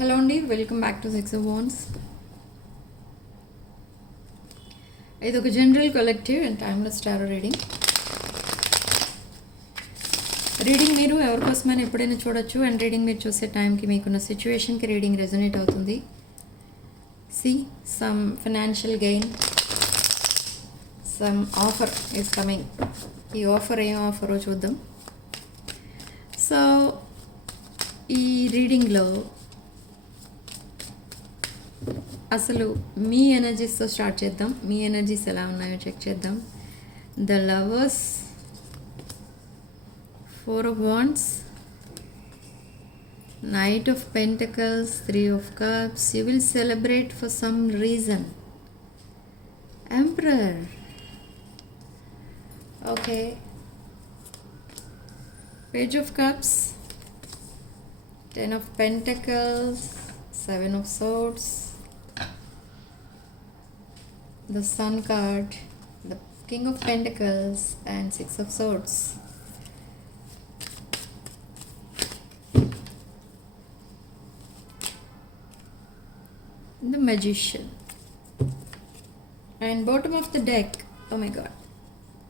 Hello అండి, welcome back to six of wands. ఇది ఒక general collective and timeless tarot reading. మీరు ఎవరికోసమైనా ఎప్పుడైనా చూడొచ్చు. అండ్ రీడింగ్ మీరు చూసే టైంకి మీకున్న సిచ్యువేషన్కి రీడింగ్ రెజొనేట్ అవుతుంది. See some financial gain, some offer is coming. ఈ ఆఫర్ ఏం ఆఫరో చూద్దాం. సో ఈ రీడింగ్లో అసలు మీ ఎనర్జీస్తో స్టార్ట్ చేద్దాం. మీ ఎనర్జీస్ ఎలా ఉన్నాయో చెక్ చేద్దాం. The lovers, 4 of wands, Knight of Pentacles, 3 of cups. You will celebrate for some reason. Emperor. Okay. Page of cups, 10 of Pentacles, 7 of swords, the Sun card, the King of Pentacles, and 6 of swords. The Magician. And bottom of the deck, oh my god,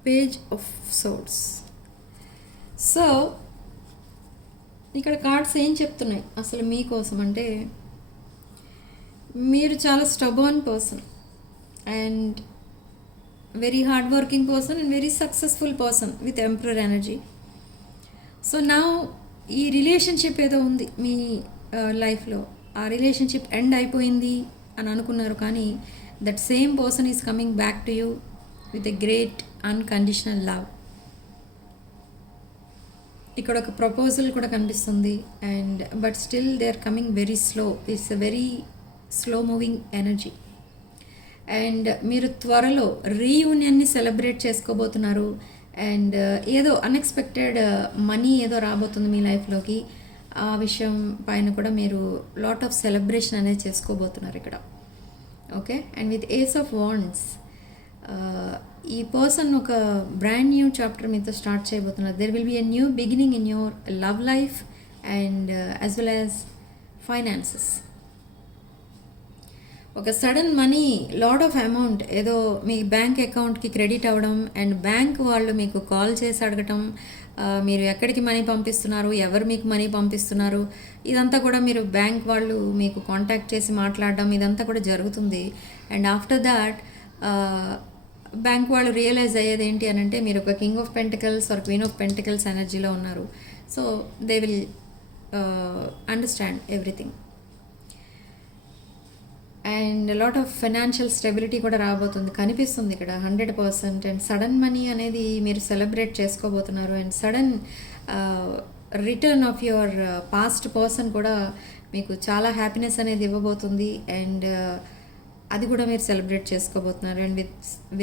Page of swords. So ఇక్కడ cards ఏం చెప్తున్నాయి అసలు మీకోసం అంటే, మీరు చాలా stubborn person and very hard working person and very successful person with emperor energy. So నా ఈ రిలేషన్షిప్ ఏదో ఉంది మీ లైఫ్లో, ఆ రిలేషన్షిప్ ఎండ్ అయిపోయింది అని అనుకున్నారు, కానీ that same person is coming back to you with a great unconditional love. ఇక్కడ ఒక ప్రపోజల్ కూడా కనిపిస్తుంది. And but still they are coming very slow. It's a very slow moving energy. And మీరు త్వరలో రీయూనియన్ని సెలబ్రేట్ చేసుకోబోతున్నారు. అండ్ ఏదో unexpected money ఏదో రాబోతుంది మీ లైఫ్లోకి. ఆ విషయం పైన కూడా మీరు లాట్ ఆఫ్ సెలబ్రేషన్ అనేది చేసుకోబోతున్నారు ఇక్కడ. Okay. And with ace of wands, ఈ పర్సన్ ఒక బ్రాండ్ న్యూ చాప్టర్ మీతో స్టార్ట్ చేయబోతున్నారు. There will be a new beginning in your love life and as well as finances. ఒక sudden money, lot of amount ఏదో మీ bank అకౌంట్కి credit అవ్వడం, and bank వాళ్ళు మీకు కాల్ చేసి అడగటం, మీరు ఎక్కడికి మనీ పంపిస్తున్నారు, ఎవరు మీకు మనీ పంపిస్తున్నారు, ఇదంతా కూడా మీరు బ్యాంక్ వాళ్ళు మీకు కాంటాక్ట్ చేసి మాట్లాడడం, ఇదంతా కూడా జరుగుతుంది. అండ్ ఆఫ్టర్ దాట్ బ్యాంక్ వాళ్ళు రియలైజ్ అయ్యేది ఏంటి అని అంటే, మీరు ఒక king of pentacles or queen of pentacles ఎనర్జీలో ఉన్నారు. So they will understand everything. And lot of financial stability కూడా రాబోతుంది కనిపిస్తుంది ఇక్కడ 100%. అండ్ సడన్ మనీ అనేది మీరు సెలబ్రేట్ చేసుకోబోతున్నారు. And sudden return of your past person కూడా మీకు చాలా హ్యాపీనెస్ అనేది ఇవ్వబోతుంది. అండ్ అది కూడా మీరు సెలబ్రేట్ చేసుకోబోతున్నారు. And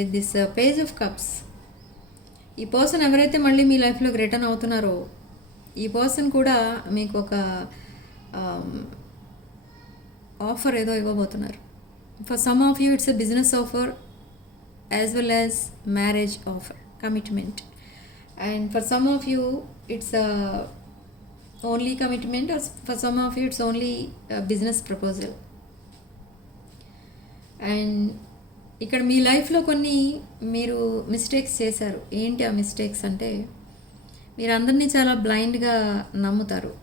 with this page of cups, ఈ పర్సన్ ఎవరైతే మళ్ళీ మీ లైఫ్లోకి రిటర్న్ అవుతున్నారో, ఈ పర్సన్ కూడా మీకు ఒక ఆఫర్ ఏదో ఇవ్వబోతున్నారు. For some of you it's a business offer as well as marriage offer, commitment. And for some of you it's only commitment, for some of you it's only business proposal. And ఇక్కడ మీ లైఫ్లో కొన్ని మీరు mistakes చేశారు. ఏంటి ఆ mistakes అంటే, మీరు అందరినీ చాలా బ్లైండ్గా నమ్ముతారు.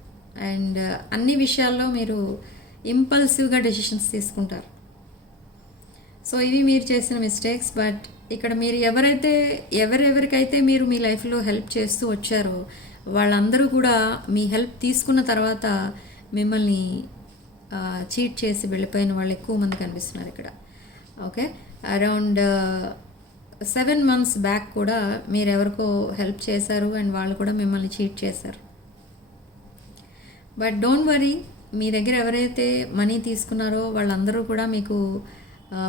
అండ్ అన్ని విషయాల్లో మీరు ఇంపల్సివ్గా డెసిషన్స్ తీసుకుంటారు. సో ఇవి మీరు చేసిన మిస్టేక్స్. బట్ ఇక్కడ మీరు ఎవరెవరికైతే మీరు మీ లైఫ్లో హెల్ప్ చేస్తూ వచ్చారో, వాళ్ళందరూ కూడా మీ హెల్ప్ తీసుకున్న తర్వాత మిమ్మల్ని చీట్ చేసి వెళ్ళిపోయిన వాళ్ళు ఎక్కువ మంది కనిపిస్తున్నారు ఇక్కడ. ఓకే. అరౌండ్ 7 months బ్యాక్ కూడా మీరు ఎవరికో హెల్ప్ చేశారు అండ్ వాళ్ళు కూడా మిమ్మల్ని చీట్ చేశారు. బట్ డోంట్ వరీ, మీ దగ్గర ఎవరైతే మనీ తీసుకున్నారో వాళ్ళందరూ కూడా మీకు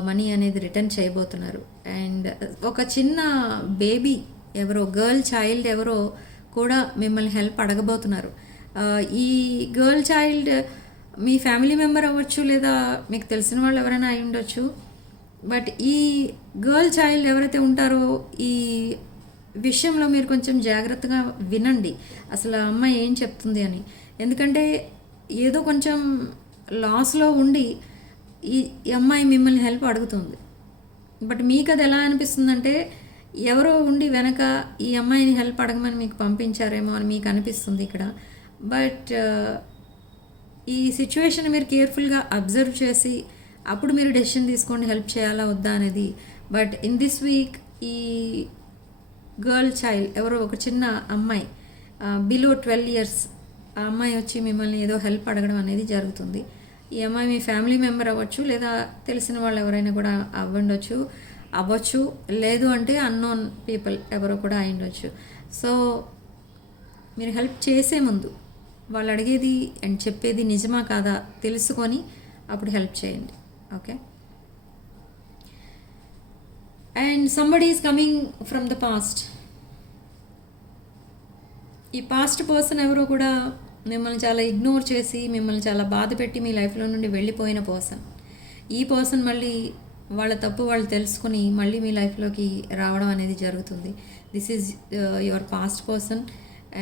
మనీ అనేది రిటర్న్ చేయబోతున్నారు. అండ్ ఒక చిన్న బేబీ ఎవరో, గర్ల్ చైల్డ్ ఎవరో కూడా మిమ్మల్ని హెల్ప్ అడగబోతున్నారు. ఈ గర్ల్ చైల్డ్ మీ ఫ్యామిలీ మెంబర్ అవ్వచ్చు, లేదా మీకు తెలిసిన వాళ్ళు ఎవరైనా అయి ఉండొచ్చు. బట్ ఈ గర్ల్ చైల్డ్ ఎవరైతే ఉంటారో, ఈ విషయంలో మీరు కొంచెం జాగ్రత్తగా వినండి అసలు ఆ అమ్మాయి ఏం చెప్తుంది అని. ఎందుకంటే ఏదో కొంచెం లాస్లో ఉండి ఈ ఈ అమ్మాయి మిమ్మల్ని హెల్ప్ అడుగుతుంది. బట్ మీకు అది ఎలా అనిపిస్తుందంటే ఎవరో ఉండి వెనక ఈ అమ్మాయిని హెల్ప్ అడగమని మీకు పంపించారేమో అని మీకు అనిపిస్తుంది ఇక్కడ. బట్ ఈ సిచ్యువేషన్ మీరు కేర్ఫుల్గా అబ్జర్వ్ చేసి అప్పుడు మీరు డెసిషన్ తీసుకోండి హెల్ప్ చేయాలా వద్దా అనేది. బట్ ఇన్ దిస్ వీక్ ఈ గర్ల్ చైల్డ్ ఎవరో ఒక చిన్న అమ్మాయి బిలో 12 years ఆ అమ్మాయి వచ్చి మిమ్మల్ని ఏదో హెల్ప్ అడగడం అనేది జరుగుతుంది. ఈ అమ్మాయి మీ ఫ్యామిలీ మెంబర్ అవ్వచ్చు, లేదా తెలిసిన వాళ్ళు ఎవరైనా కూడా అవ్వచ్చు, లేదు అంటే అన్నోన్ పీపుల్ ఎవరో కూడా అయ్యుండొచ్చు. సో మీరు హెల్ప్ చేసే ముందు వాళ్ళు అడిగేది అండ్ చెప్పేది నిజమా కాదా తెలుసుకొని అప్పుడు హెల్ప్ చేయండి. Okay. And somebody is coming from the past. ఈ పాస్ట్ పర్సన్ ఎవరో కూడా మిమ్మల్ని చాలా ఇగ్నోర్ చేసి మిమ్మల్ని చాలా బాధ పెట్టి మీ లైఫ్లో నుండి వెళ్ళిపోయిన పర్సన్. ఈ పర్సన్ మళ్ళీ వాళ్ళ తప్పు వాళ్ళు తెలుసుకుని మళ్ళీ మీ లైఫ్లోకి రావడం అనేది జరుగుతుంది. This is your past person.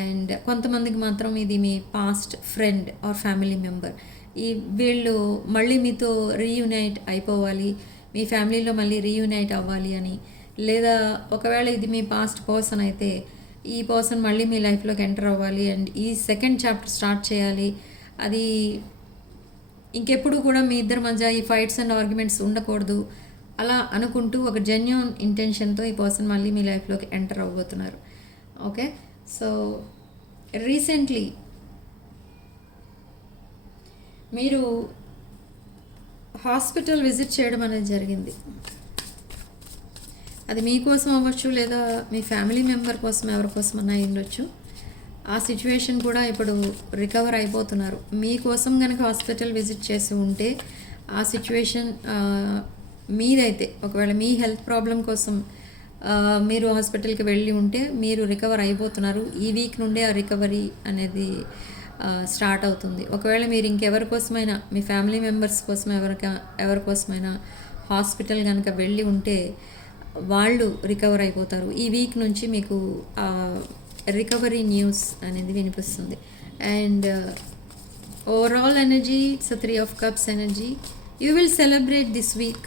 And కొంతమందికి మాత్రం ఇది మీ past friend or family member. వీళ్ళు మళ్ళీ మీతో రీయూనైట్ అయిపోవాలి, మీ ఫ్యామిలీలో మళ్ళీ రీయూనైట్ అవ్వాలి అని, లేదా ఒకవేళ ఇది మీ పాస్ట్ పర్సన్ అయితే ఈ పర్సన్ మళ్ళీ మీ లైఫ్లోకి ఎంటర్ అవ్వాలి అండ్ ఈ సెకండ్ చాప్టర్ స్టార్ట్ చేయాలి. అది ఇంకెప్పుడు కూడా మీ ఇద్దరి మధ్య ఈ ఫైట్స్ అండ్ ఆర్గ్యుమెంట్స్ ఉండకూడదు అలా అనుకుంటూ ఒక జెన్యూన్ ఇంటెన్షన్తో ఈ పర్సన్ మళ్ళీ మీ లైఫ్లోకి ఎంటర్ అవ్వబోతున్నారు. ఓకే. సో రీసెంట్లీ మీరు హాస్పిటల్ విజిట్ చేయడం అనేది జరిగింది. అది మీకోసం అవ్వచ్చు, లేదా మీ ఫ్యామిలీ మెంబర్ కోసం ఎవరి కోసం అన్నా ఉండొచ్చు. ఆ సిచ్యువేషన్ కూడా ఇప్పుడు రికవర్ అయిపోతున్నారు. మీకోసం కనుక హాస్పిటల్ విజిట్ చేసి ఉంటే ఆ సిచ్యువేషన్ మీదైతే ఒకవేళ మీ హెల్త్ ప్రాబ్లం కోసం మీరు హాస్పిటల్కి వెళ్ళి ఉంటే మీరు రికవర్ అయిపోతున్నారు. ఈ వీక్ నుండే ఆ రికవరీ అనేది స్టార్ట్ అవుతుంది. ఒకవేళ మీరు ఇంకెవరి కోసమైనా మీ ఫ్యామిలీ మెంబర్స్ కోసం ఎవరి కోసమైనా హాస్పిటల్ కనుక వెళ్ళి ఉంటే వాళ్ళు రికవర్ అయిపోతారు. ఈ వీక్ నుంచి మీకు రికవరీ న్యూస్ అనేది వినిపిస్తుంది. And overall energy it's 3 of Cups energy. You will celebrate this week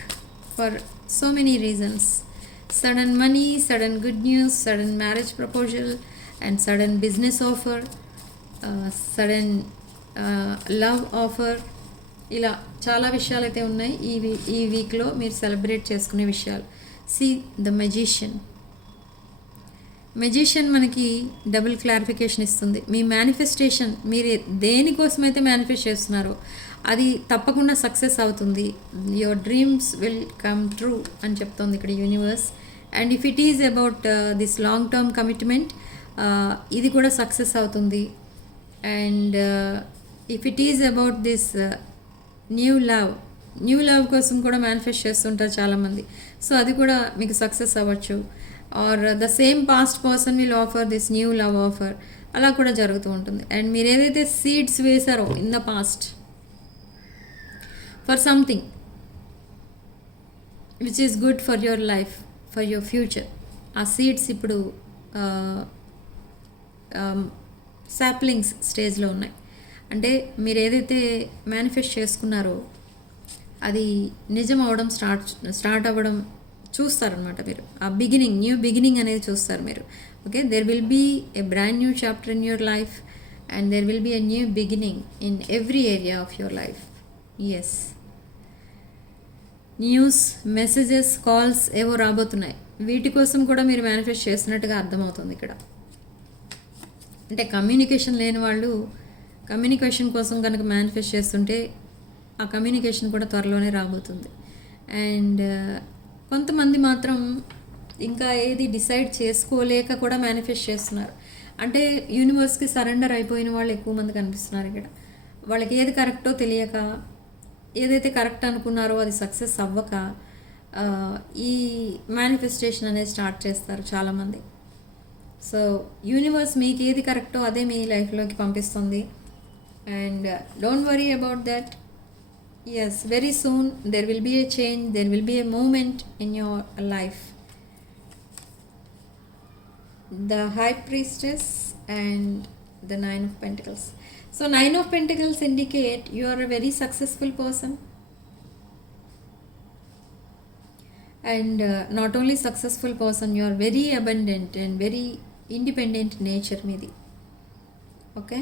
for so many reasons. Sudden money, sudden good news, sudden marriage proposal and sudden business offer, sudden love offer, ఇలా చాలా విషయాలు అయితే ఉన్నాయి ఈ వీక్లో మీరు celebrate చేసుకునే విషయాలు. సి ద మెజిషియన్ మనకి డబుల్ క్లారిఫికేషన్ ఇస్తుంది. మీ మేనిఫెస్టేషన్ మీరు దేనికోసమైతే మేనిఫెస్ట్ చేస్తున్నారో అది తప్పకుండా సక్సెస్ అవుతుంది. Your dreams will come true అని చెప్తుంది ఇక్కడ universe. And if it is about this long term commitment ఇది కూడా సక్సెస్ అవుతుంది. And if it is about this new love కోసం కూడా మేనిఫెస్ట్ చేస్తుంటారు చాలామంది. సో అది కూడా మీకు సక్సెస్ అవ్వచ్చు. Or the same past person will offer this new love offer, అలా కూడా జరుగుతూ ఉంటుంది. అండ్ మీరు ఏదైతే సీడ్స్ వేశారో in the past for something which is good for your life, for your future, ఆ సీడ్స్ ఇప్పుడు సాప్లింగ్స్ స్టేజ్లో ఉన్నాయి. అంటే మీరు ఏదైతే మేనిఫెస్ట్ చేసుకున్నారో అది నిజం అవ్వడం స్టార్ట్ అవ్వడం చూస్తారనమాట. మీరు ఆ న్యూ బిగినింగ్ అనేది చూస్తారు మీరు. Okay, there will be a brand new chapter in your life and there will be a new beginning in every area of your life. Yes, news, messages, calls ఏవో రాబోతున్నాయి. వీటి కోసం కూడా మీరు మేనిఫెస్ట్ చేస్తున్నట్టుగా అర్థమవుతుంది ఇక్కడ. అంటే కమ్యూనికేషన్ లేని వాళ్ళు కమ్యూనికేషన్ కోసం కనుక మేనిఫెస్ట్ చేస్తుంటే ఆ కమ్యూనికేషన్ కూడా త్వరలోనే రాబోతుంది. అండ్ కొంతమంది మాత్రం ఇంకా ఏది డిసైడ్ చేసుకోలేక కూడా మేనిఫెస్ట్ చేస్తున్నారు. అంటే యూనివర్స్కి సరెండర్ అయిపోయిన వాళ్ళు ఎక్కువ మంది కనిపిస్తున్నారు ఇక్కడ. వాళ్ళకి ఏది కరెక్టో తెలియక, ఏదైతే కరెక్ట్ అనుకున్నారో అది సక్సెస్ అవ్వక ఈ మేనిఫెస్టేషన్ అనేది స్టార్ట్ చేస్తారు చాలామంది. సో యూనివర్స్ మీకు ఏది కరెక్టో అదే మీ లైఫ్లోకి పంపిస్తుంది. And don't worry about that. Yes, very soon there will be a change, there will be a movement in your life. The High Priestess and the 9 of Pentacles. So 9 of Pentacles indicate you are a very successful person. And not only successful person, you are very abundant and very independent nature మీది. Okay,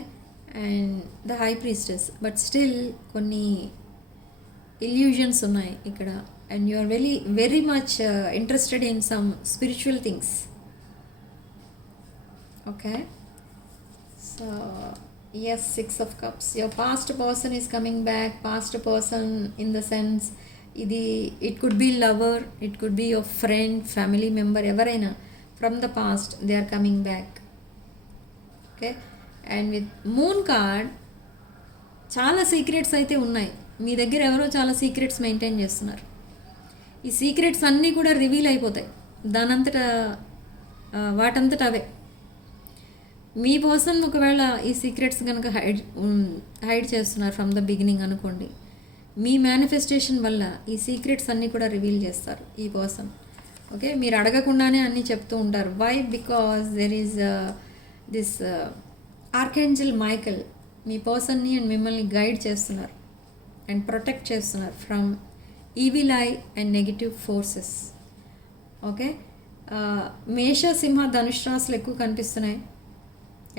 and the high priestess, but still కొన్ని illusions ఉన్నాయి ఇక్కడ. And you are very much interested in some spiritual things. Okay, so yes, 6 of Cups. Your past person is coming back. Past person in the sense, ఇది it could be lover, it could be your friend, family member, ఎవరైనా from the past they are coming back. Okay, and with moon card చాలా secrets అయితే ఉన్నాయి మీ దగ్గర. ఎవరో చాలా secrets maintain చేస్తున్నారు. ఈ సీక్రెట్స్ అన్నీ కూడా రివీల్ అయిపోతాయి దానంతటా వాటంతట అవే. మీ పర్సన్ ఒకవేళ ఈ సీక్రెట్స్ కనుక హైడ్ చేస్తున్నారు ఫ్రమ్ ద బిగినింగ్ అనుకోండి, మీ మేనిఫెస్టేషన్ వల్ల ఈ సీక్రెట్స్ అన్నీ కూడా రివీల్ చేస్తారు ఈ పర్సన్. ఓకే, మీరు అడగకుండానే అన్నీ చెప్తూ ఉంటారు. Why? Because there is this archangel Michael మీ పర్సన్ని అండ్ మిమ్మల్ని గైడ్ చేస్తున్నారు అండ్ ప్రొటెక్ట్ చేస్తున్నారు from evil eye and negative forces. Okay, Mesha, Simha, Dhanush రాశులు ఎక్కువ కనిపిస్తున్నాయి.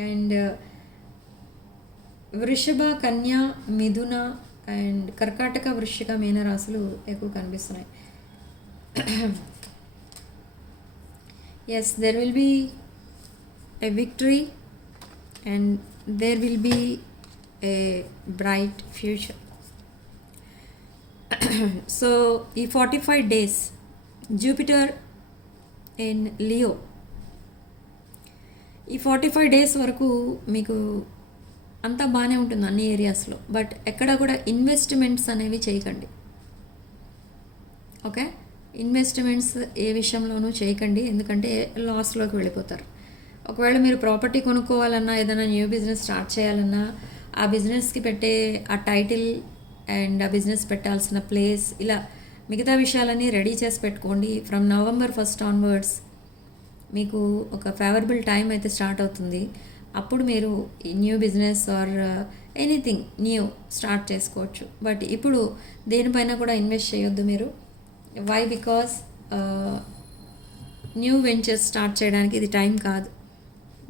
అండ్ వృషభ, కన్య, మిథున అండ్ కర్కాటక, వృశ్చిక, మీన రాశులు ఎక్కువ కనిపిస్తున్నాయి. Yes, there will be a victory and there will be a bright future. So ఈ 45 days జూపిటర్ ఇన్ లియో, ఈ 45 days వరకు మీకు అంతా బాగానే ఉంటుంది అన్ని ఏరియాస్లో. బట్ ఎక్కడ కూడా ఇన్వెస్ట్మెంట్స్ అనేవి చేయకండి. ఓకే, ఇన్వెస్ట్మెంట్స్ ఏ విషయంలోనూ చేయకండి, ఎందుకంటే లాస్లోకి వెళ్ళిపోతారు. ఒకవేళ మీరు ప్రాపర్టీ కొనుక్కోవాలన్నా, ఏదైనా న్యూ బిజినెస్ స్టార్ట్ చేయాలన్నా, ఆ బిజినెస్కి పెట్టే ఆ టైటిల్ అండ్ ఆ బిజినెస్ పెట్టాల్సిన ప్లేస్, ఇలా మిగతా విషయాలన్నీ రెడీ చేసి పెట్టుకోండి. ఫ్రమ్ November 1st ఆన్వర్డ్స్ మీకు ఒక ఫేవరబుల్ టైం అయితే స్టార్ట్ అవుతుంది. అప్పుడు మీరు new business or anything new start చేసుకోవచ్చు. బట్ ఇప్పుడు దేనిపైన కూడా ఇన్వెస్ట్ చేయొద్దు మీరు. Why? Because new ventures start చేయడానికి ఇది టైం కాదు.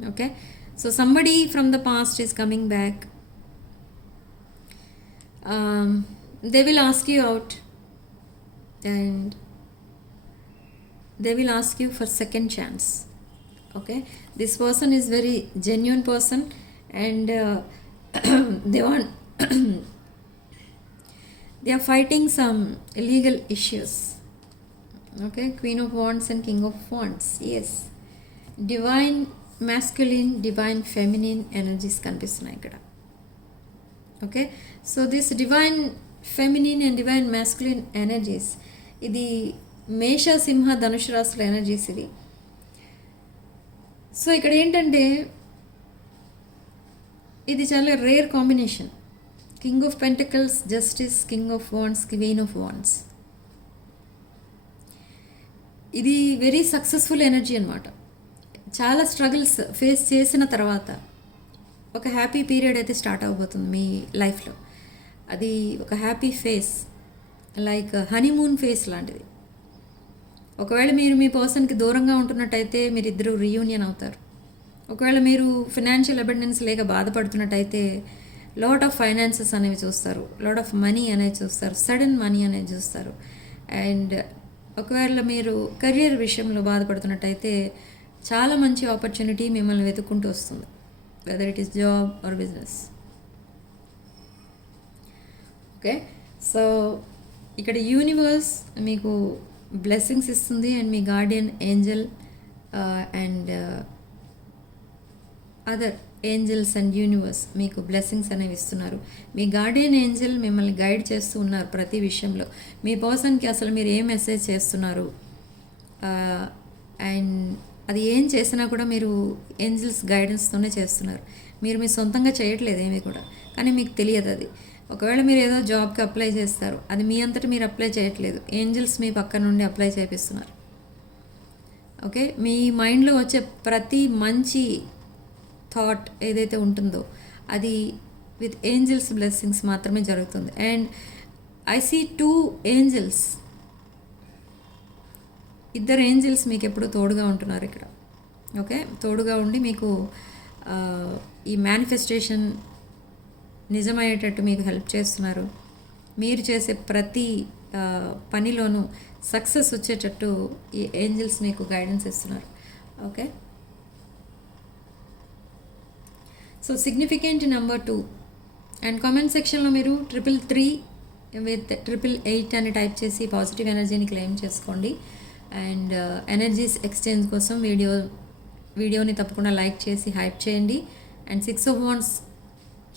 Okay, so somebody from the past is coming back. They will ask you out and they will ask you for second chance. Okay, this person is very genuine person and they want they are fighting some legal issues. Okay, Queen of Wands and King of Wands. Yes, divine masculine, divine feminine energies కనిపిస్తున్నాయి ఇక్కడ. Okay, so this divine feminine and divine masculine energies, ఇది మేష, సింహ, ధనుష్ రాశుల energies ఇవి. So ఇక్కడ ఏంటంటే ఇది చాలా rare combination. King of pentacles, justice, king of wands, queen of wands. ఇది వెరీ సక్సెస్ఫుల్ ఎనర్జీ అనమాట. చాలా స్ట్రగుల్స్ ఫేస్ చేసిన తర్వాత ఒక హ్యాపీ పీరియడ్ అయితే స్టార్ట్ అవబోతుంది మీ లైఫ్లో. అది ఒక happy face, like honeymoon face లాంటిది. ఒకవేళ మీరు మీ పర్సన్కి దూరంగా ఉంటున్నట్టయితే మీరిద్దరూ రీయూనియన్ అవుతారు. ఒకవేళ మీరు ఫినాన్షియల్ అబెండెన్స్ లేక బాధపడుతున్నట్టయితే లాట్ ఆఫ్ ఫైనాన్సెస్ అనేవి చూస్తారు, లాట్ ఆఫ్ మనీ అనేది చూస్తారు, సడన్ మనీ అనేది చూస్తారు. అండ్ ఒకవేళ మీరు కెరియర్ విషయంలో బాధపడుతున్నట్టయితే చాలా మంచి ఆపర్చునిటీ మిమ్మల్ని వెతుక్కుంటూ వస్తుంది, whether it is job or business. Okay, so ఇక్కడ యూనివర్స్ మీకు బ్లెస్సింగ్స్ ఇస్తుంది and me Guardian Angel and other angels and universe మీకు బ్లెస్సింగ్స్ అనేవి ఇస్తున్నారు. మీ గార్డియన్ ఏంజల్ మిమ్మల్ని గైడ్ చేస్తూ ఉన్నారు ప్రతి విషయంలో. మీ పర్సన్కి అసలు మీరు ఏ మెసేజ్ చేస్తున్నారు అండ్ అది ఏం చేసినా కూడా మీరు ఏంజల్స్ గైడెన్స్తోనే చేస్తున్నారు. మీరు మీ సొంతంగా చేయట్లేదు ఏమీ కూడా, కానీ మీకు తెలియదు అది. ఒకవేళ మీరు ఏదో జాబ్కి అప్లై చేస్తారు, అది మీ అంతటా మీరు అప్లై చేయట్లేదు, ఏంజల్స్ మీ పక్క నుండి అప్లై చేపిస్తున్నారు. ఓకే, మీ మైండ్లో వచ్చే ప్రతి మంచి థాట్ ఏదైతే ఉంటుందో అది విత్ ఏంజల్స్ బ్లెస్సింగ్స్ మాత్రమే జరుగుతుంది. అండ్ ఐ సీ 2 ఏంజల్స్, ఇద్దరు ఏంజల్స్ మీకు ఎప్పుడు తోడుగా ఉంటున్నారు ఇక్కడ. ఓకే, తోడుగా ఉండి మీకు ఈ మేనిఫెస్టేషన్ నిజమయ్యేటట్టు మీకు హెల్ప్ చేస్తున్నారు. మీరు చేసే ప్రతి పనిలోనూ సక్సెస్ వచ్చేటట్టు ఈ ఏంజల్స్ మీకు గైడెన్స్ ఇస్తున్నారు. Okay, so significant number 2. And comment సెక్షన్లో మీరు 333 విత్ 888 అని టైప్ చేసి పాజిటివ్ ఎనర్జీని క్లెయిమ్ చేసుకోండి. అండ్ ఎనర్జీస్ ఎక్స్చేంజ్ కోసం వీడియోని తప్పకుండా లైక్ చేసి హైప్ చేయండి. అండ్ 6 of Wands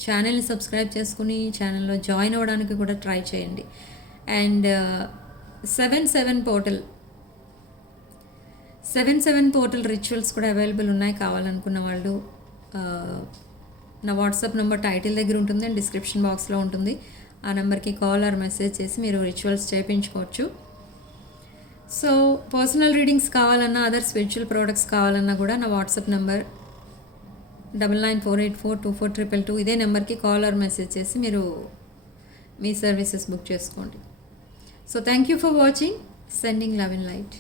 ఛానల్ని సబ్స్క్రైబ్ చేసుకుని ఛానల్లో జాయిన్ అవ్వడానికి కూడా ట్రై చేయండి. అండ్ 7/7 పోర్టల్ రిచువల్స్ కూడా అవైలబుల్ ఉన్నాయి. కావాలనుకున్న వాళ్ళు నా వాట్సాప్ నెంబర్ టైటిల్ దగ్గర ఉంటుంది అండ్ డిస్క్రిప్షన్ బాక్స్లో ఉంటుంది. ఆ నెంబర్కి కాల్ ఆర్ మెసేజ్ చేసి మీరు రిచువల్స్ చేయించుకోవచ్చు. సో పర్సనల్ రీడింగ్స్ కావాలన్నా, అదర్ స్పిరిచువల్ ప్రోడక్ట్స్ కావాలన్నా కూడా నా వాట్సాప్ నెంబర్ 9948424222 ఇదే నెంబర్కి కాల్ ఆర్ మెసేజ్ చేసి మీరు మీ సర్వీసెస్ బుక్ చేసుకోండి. So thank you for watching. Sending love and light.